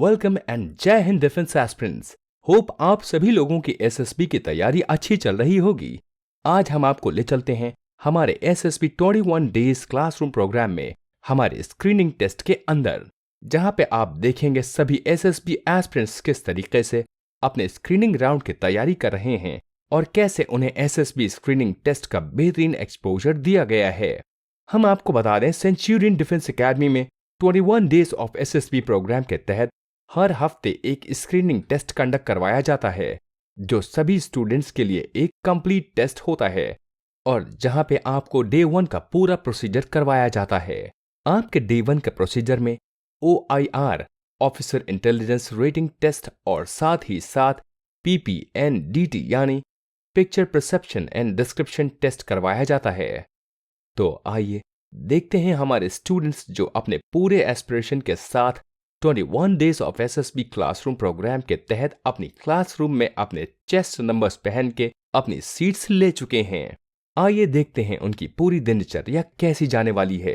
Welcome and जय Hind defence aspirants. Hope आप सभी लोगों की एसएसबी की तैयारी अच्छी चल रही होगी। आज हम आपको ले चलते हैं हमारे एसएसबी 21 डेज क्लासरूम प्रोग्राम में हमारे स्क्रीनिंग टेस्ट के अंदर, जहां पे आप देखेंगे सभी एसएसबी एस्पिरेंट्स किस तरीके से अपने स्क्रीनिंग राउंड की तैयारी कर रहे हैं और कैसे उन्हें एसएसबी स्क्रीनिंग टेस्ट का बेहतरीन एक्सपोजर दिया गया है। हम आपको बता दें, सेंचुरियन डिफेंस एकेडमी में 21 डेज ऑफ एसएसबी प्रोग्राम के तहत हर हफ्ते एक स्क्रीनिंग टेस्ट कंडक्ट करवाया जाता है, जो सभी स्टूडेंट्स के लिए एक कंप्लीट टेस्ट होता है और जहां पे आपको डे 1 का पूरा प्रोसीजर करवाया जाता है। आपके डे 1 के प्रोसीजर में OIR officer intelligence rating test और साथ ही साथ PPNDT यानी picture perception and description test करवाया जाता है। तो आइए देखते हैं हमारे स्टूडेंट्स जो अपने पूरे एस्पिरेशन के साथ 21 days of SSB classroom programme के तहत अपनी क्लासरूम में अपने चेस्ट नंबर्स पहन के अपनी सीट्स ले चुके हैं। आइए देखते हैं उनकी पूरी दिनचर्या कैसी जाने वाली है।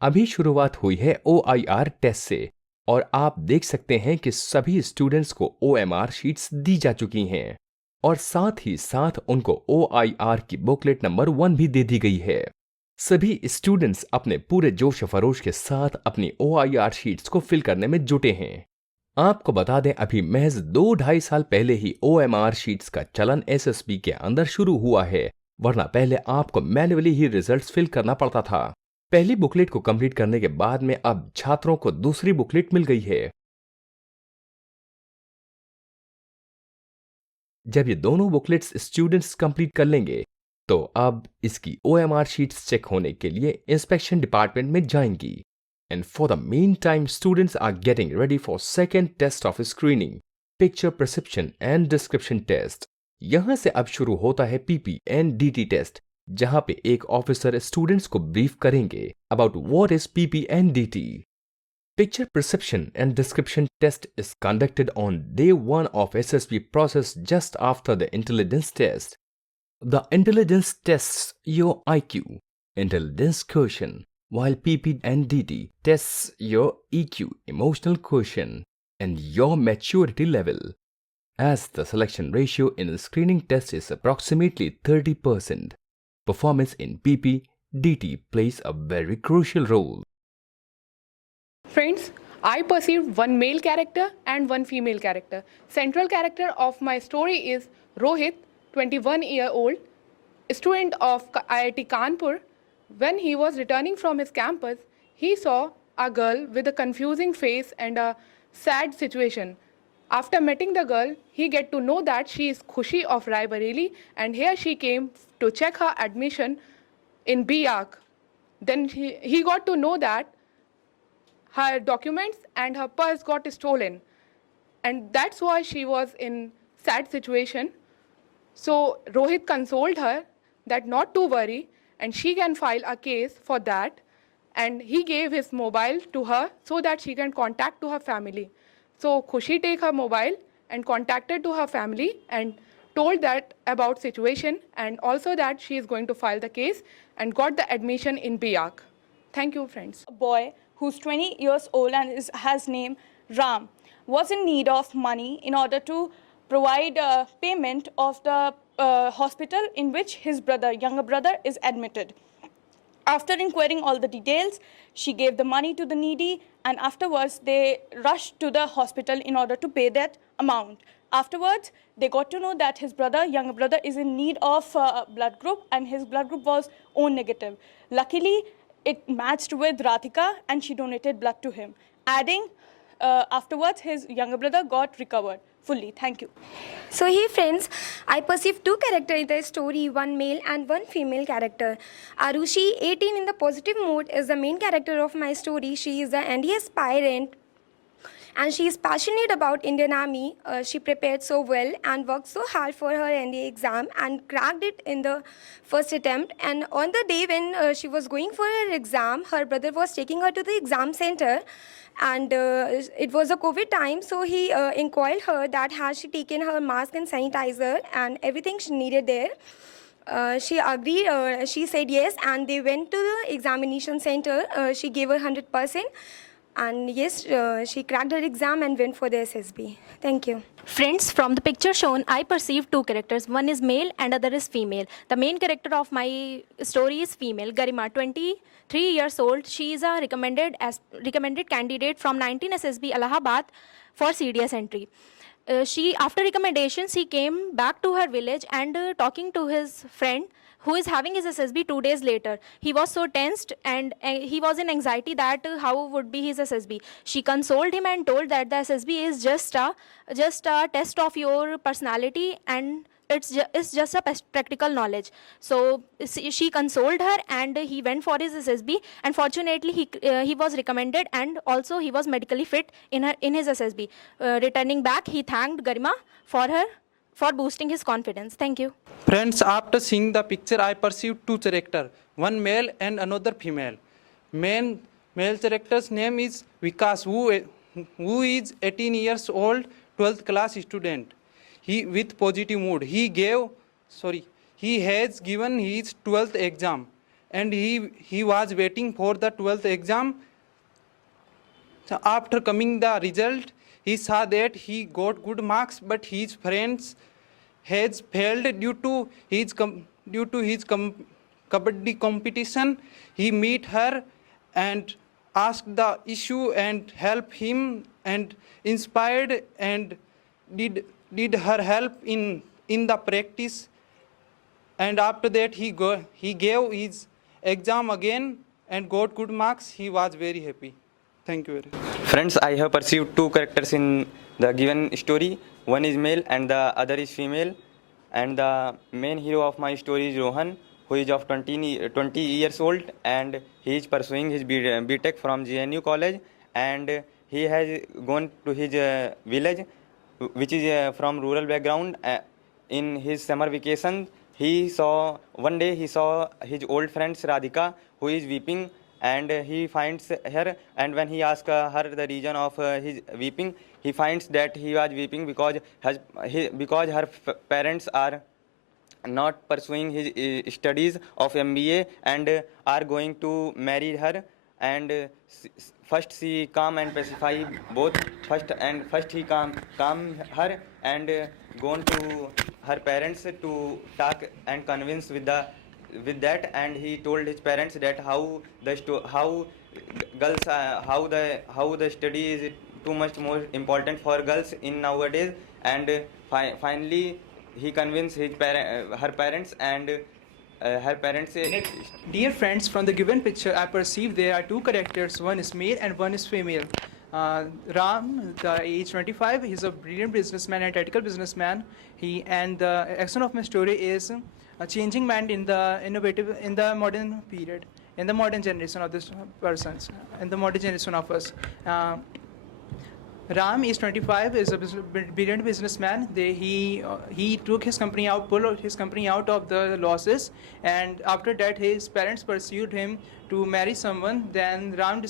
अभी शुरुआत हुई है OIR टेस्ट से और आप देख सकते हैं कि सभी स्टूडेंट्स को OMR शीट्स दी जा चुकी हैं और साथ ही साथ उनको OIR की बुकलेट नंबर 1 भी दे दी गई है। सभी स्टूडेंट्स अपने पूरे जोश फरोश के साथ अपनी OIR शीट्स को फिल करने में जुटे हैं। आपको बता दें, अभी महज 2-2.5 साल पहले ही OMR शीट्स का चलन एसएसबी के अंदर शुरू हुआ है, वरना पहले आपको मैन्युअली ही रिजल्ट्स फिल करना पड़ता था। पहली बुकलेट को कंप्लीट करने के बाद में अब छात्रों को दूसरी बुकलेट मिल गई है। जब ये दोनों बुकलेट्स स्टूडेंट्स कंप्लीट कर लेंगे तो अब इसकी OMR शीट्स चेक होने के लिए इंस्पेक्शन डिपार्टमेंट में जाएंगी। And for the mean time students are getting ready for second test of screening, picture perception and description test. यहां से अब शुरू होता है PPNDT टेस्ट, जहां पे एक ऑफिसर स्टूडेंट्स को ब्रीफ करेंगे about what is PPNDT। Picture perception and description test is conducted on day 1 of SSB process just after the intelligence test. The intelligence tests your IQ, intelligence quotient, while PPNDT tests your EQ, emotional quotient, and your maturity level. As the selection ratio in the screening test is approximately 30%, performance in PPDT plays a very crucial role. Friends, I perceived one male character and one female character. Central character of my story is Rohit, 21-year-old, student of IIT Kanpur. When he was returning from his campus, he saw a girl with a confusing face and a sad situation. After meeting the girl, he get to know that she is Khushi of Rai Bareilly, and here she came to check her admission in BARC. Then he got to know that her documents and her purse got stolen, and that's why she was in sad situation. So Rohit consoled her that not to worry and she can file a case for that, and he gave his mobile to her so that she can contact to her family. So Khushi take her mobile and contacted to her family and told that about situation and also that she is going to file the case and got the admission in BARC. Thank you, friends. A boy who's 20 years old and has name Ram, was in need of money in order to provide payment of the hospital in which his younger brother is admitted. After inquiring all the details, she gave the money to the needy, and afterwards they rushed to the hospital in order to pay that amount. Afterwards, they got to know that his younger brother is in need of blood group, and his blood group was O negative. Luckily, it matched with Radhika and she donated blood to him. Adding, afterwards his younger brother got recovered fully. Thank you. So hey friends, I perceive two characters in the story, one male and one female character. Arushi, 18 in the positive mood, is the main character of my story. She is an NDA aspirant and she is passionate about Indian Army. She prepared so well and worked so hard for her NDA exam and cracked it in the first attempt. And on the day when she was going for her exam, her brother was taking her to the exam center, and it was a COVID time, so he inquired her that has she taken her mask and sanitizer and everything she needed there. She agreed, she said yes, and they went to the examination center. She gave her 100%. and yes, she cracked her exam and went for the SSB. Thank you. Friends, from the picture shown, I perceive two characters. One is male and other is female. The main character of my story is female, Garima, 23 years old. She is a recommended candidate from 19 SSB Allahabad for CDS entry. She, after recommendations, he came back to her village and talking to his friend who is having his SSB 2 days later. He was so tensed and he was in anxiety that how would be his SSB. She consoled him and told that the SSB is just a test of your personality and it's just a practical knowledge. So she consoled her and he went for his SSB, and fortunately he was recommended and also he was medically fit in his SSB. Returning back, he thanked Garima for boosting his confidence. Thank you. Friends, after seeing the picture, I perceived two characters, one male and another female. Male character's name is Vikas, who is 18 years old, 12th class student. He with positive mood. He has given his 12th exam, and he was waiting for the 12th exam. So after coming the result, he saw that he got good marks, but his friends has failed due to his kabaddi competition. He meet her and asked the issue and help him and inspired and did her help in the practice. And after that he gave his exam again and got good marks. He was very happy. Thank you very much. Friends, I have perceived two characters in the given story. One is male and the other is female. And the main hero of my story is Rohan, who is of 20 years old, and he is pursuing his BTech from JNU college, and he has gone to his village, which is from rural background. In his summer vacation, one day he saw his old friend Radhika, who is weeping, and he finds her, and when he asks her the reason of his weeping, he finds that he was weeping because her parents are not pursuing his studies of MBA and are going to marry her. And first she calm and pacify both. First he calm her and gone to her parents to talk and convince with that, and he told his parents that how the study is too much more important for girls in nowadays, and finally he convinced her parents, and her parents. Dear friends, from the given picture, I perceive there are two characters. One is male and one is female. Ram, the age 25, he's a brilliant businessman and ethical businessman. The action of my story is a changing mind in the modern period, in the modern generation of this persons, in the modern generation of us. Ram is 25, is a brilliant businessman. He took his company out, pulled his company out of the losses, and after that his parents pursued him to marry someone. Then Ram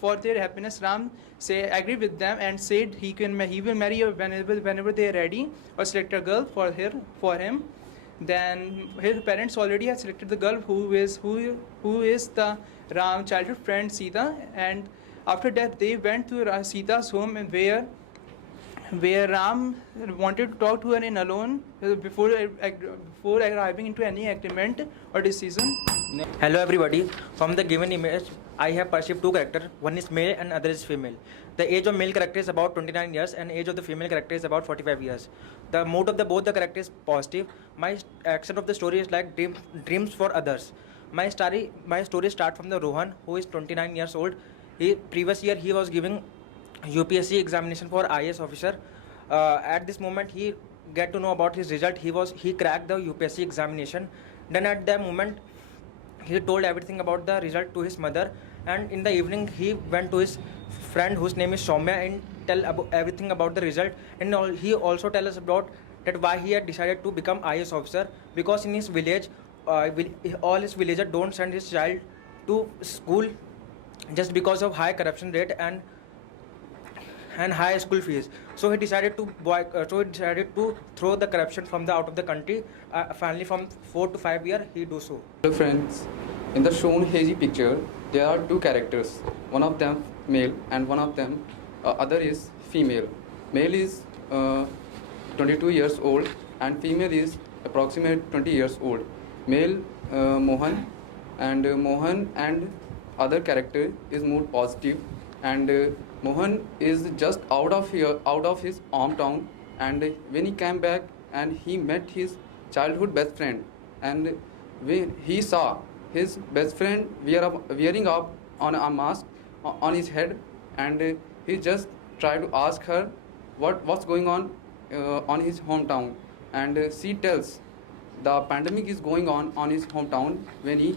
for their happiness, agreed with them and said he will marry her whenever they are ready, or select a girl for him. Then his parents already had selected the girl who is the Ram childhood friend Sita, and after that they went to Sita's home, where Ram wanted to talk to her in alone before arriving into any agreement or decision. Hello everybody. From the given image, I have perceived two characters. One is male and other is female. The age of male character is about 29 years and age of the female character is about 45 years. The mood of both the characters is positive. My action of the story is like dreams for others. My story starts from the Rohan, who is 29 years old. Previous year he was giving UPSC examination for IAS officer. At this moment he get to know about his result. He cracked the UPSC examination. Then at that moment he told everything about the result to his mother, and in the evening he went to his friend whose name is Soumya and tell everything about the result. And he also tell us about that why he had decided to become IAS officer, because in his village all his villagers don't send his child to school just because of high corruption rate and high school fees. So he decided to throw the corruption out of the country. Finally, from 4 to 5 years, he do so. Hello friends, In the shown hazy picture, there are two characters. One of them male and one of them other is female. Male is 22 years old and female is approximately 20 years old. Male Mohan and other character is more positive, and Mohan is just out of his hometown, and when he came back and he met his childhood best friend, and when he saw his best friend wearing up on a mask on his head, and he just tried to ask her what's going on his hometown, and she tells the pandemic is going on his hometown when he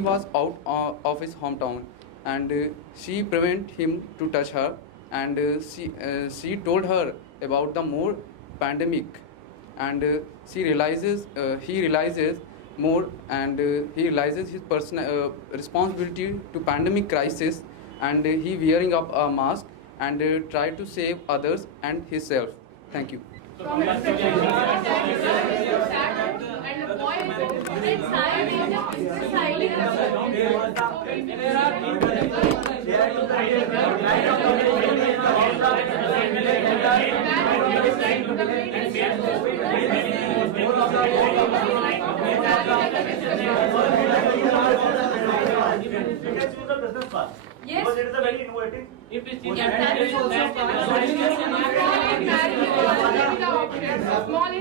was out of his hometown, and she prevent him to touch her, and she told her about the more pandemic, and he realizes more, and he realizes his personal responsibility to pandemic crisis, and he wearing up a mask and try to save others and himself. Thank you. Yes. Because it is a very innovative. If it's small in marriage, small in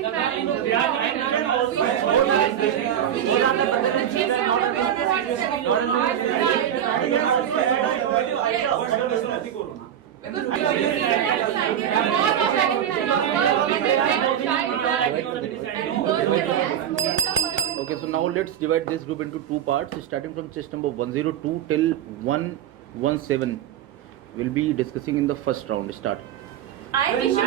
Okay, so now let's divide this group into two parts, starting from chest number 102 till 117. We'll be discussing in the first round. Start. We should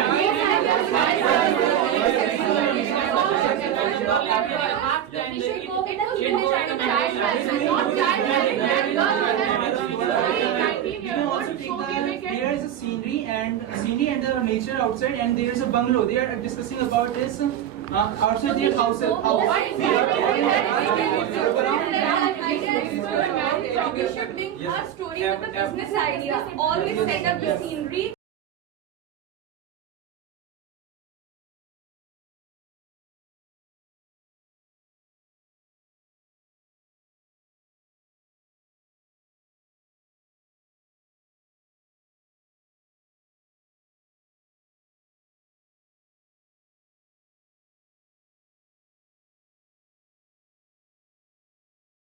go with the There is a scenery and the nature outside, and there is a bungalow. They are discussing about this outside their houses. We should link our story with the business idea. Always set up the scenery